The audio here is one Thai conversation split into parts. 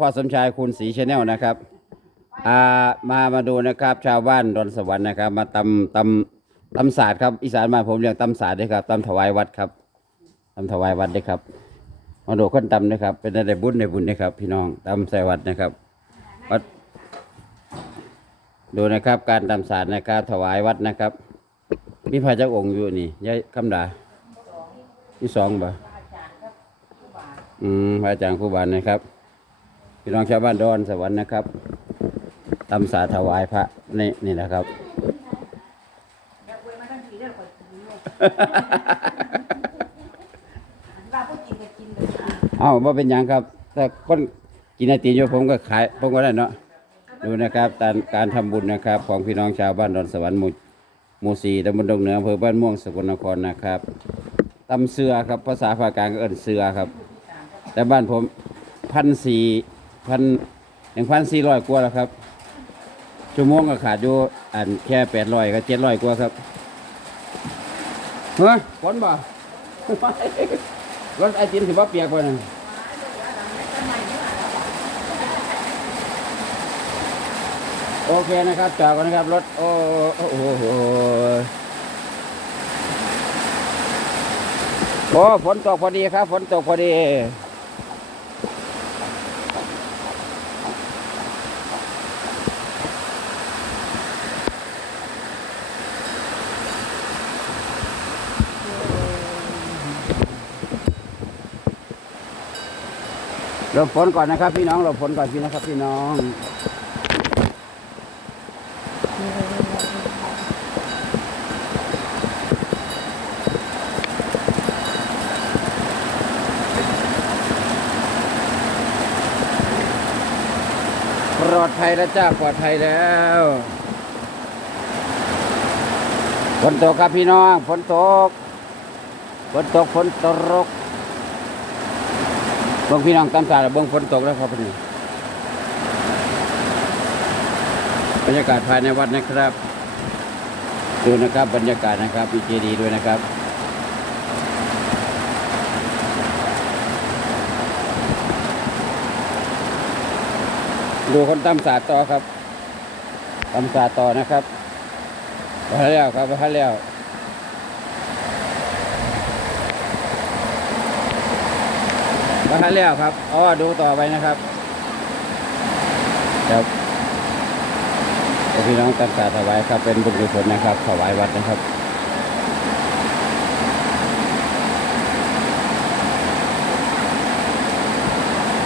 พ่อสมชายคุณศรีชาแนลนะครับอ่ามามาดูนะครับ ชาวบ้านดอนสวรรค์นะครับ มาตำตำตำศาสตร์ครับอีสานมาผมเรียกตำศาสตร์ด้วยครับตำถวายวัดครับตำถวายวัดด้วยครับ มาดูคนตำนะครับ เป็นได้บุญในบุญนะครับ พี่น้องตำใส่วัดนะครับวัดดูนะครับ การตำศาสตร์นะครับถวายวัดนะครับ มีพระเจ้าองค์อยู่นี่ยายคำดาที่สองบ่อืมพระอาจารย์ครูบาลนะครับ พี่น้องชาวบ้านดอนสวรรค์นะครับตำสาถวายพระนี่นี่นะครับเว้ยมาว่าพวกกินก็กินเลยเอ้าว่าเป็นยังครับถ้าคนกินไอติมอยู่ผมก็ขายผมก็ได้เนาะดูนะครับการการทำบุญนะครับ ของพี่น้องชาวบ้านดอนสวรรค์หมู่หมู่สี่ตำบลดงเหนืออำเภอบ้านม่วงสกลนครนะครับตำเสือครับภาษาภาคกลางก็เอิ้นเสือครับ แต่บ้านผมพันสี่ พันหนึ่งพันสี่ร้อยกว่าแล้วครับ ชั่วโมงก็ขาดอยู่อันแค่แปดร้อยก็เจ็ดร้อยกว่าครับเฮ้ยฝนบ่รถไอติมถือว่าเปียกไปนะโอเคนะครับจอดก่อนนะครับรถโอ้โหโอ้ฝนตกพอดีครับ ฝนตกพอดี หลบฝนก่อนนะครับ พี่น้องหลบฝนก่อนพี่นะครับพี่น้องปลอดภัยแล้วจ้าปลอดภัยแล้วฝนตกครับพี่น้องฝนตกฝนตกฝนตก บิ่งพี่น้องตามสาเบิ่งฝนตกแล้วครับพี่บรรยากาศภายในวัดนะครับ ดูนะครับบรรยากาศนะครับมีเจดีย์ด้วยนะครับดูคนตามสาต่อครับตามสาต่อนะครับไปแล้วครับไปแล้ว มาทันแล้วครับอ๋อดูต่อไปนะครับครับพี่น้องตั้งใจถวายครับ เป็นบุญกุศลนะครับถวายวัดนะครับ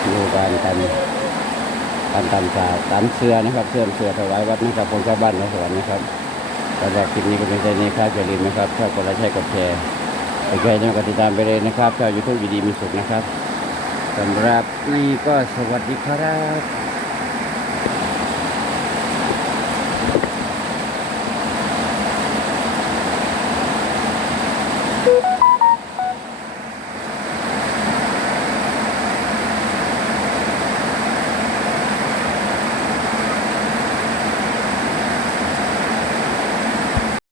ดูการทำการตำสาตำเสือนะครับเสื้อเสือถวายวัดนะครับคนชาวบ้านในสวรรค์นะครับสำหรับคลิปนี้ก็เป็นใจนี้ครับอย่าลืมนะครับชอบกดไลค์ใช้กดแชร์ไปใกล้ๆกติดตามไปเลยนะครับชาวยูทูบดีมีสุขนะครับ สำหรับนี่ก็สวัสดีครับ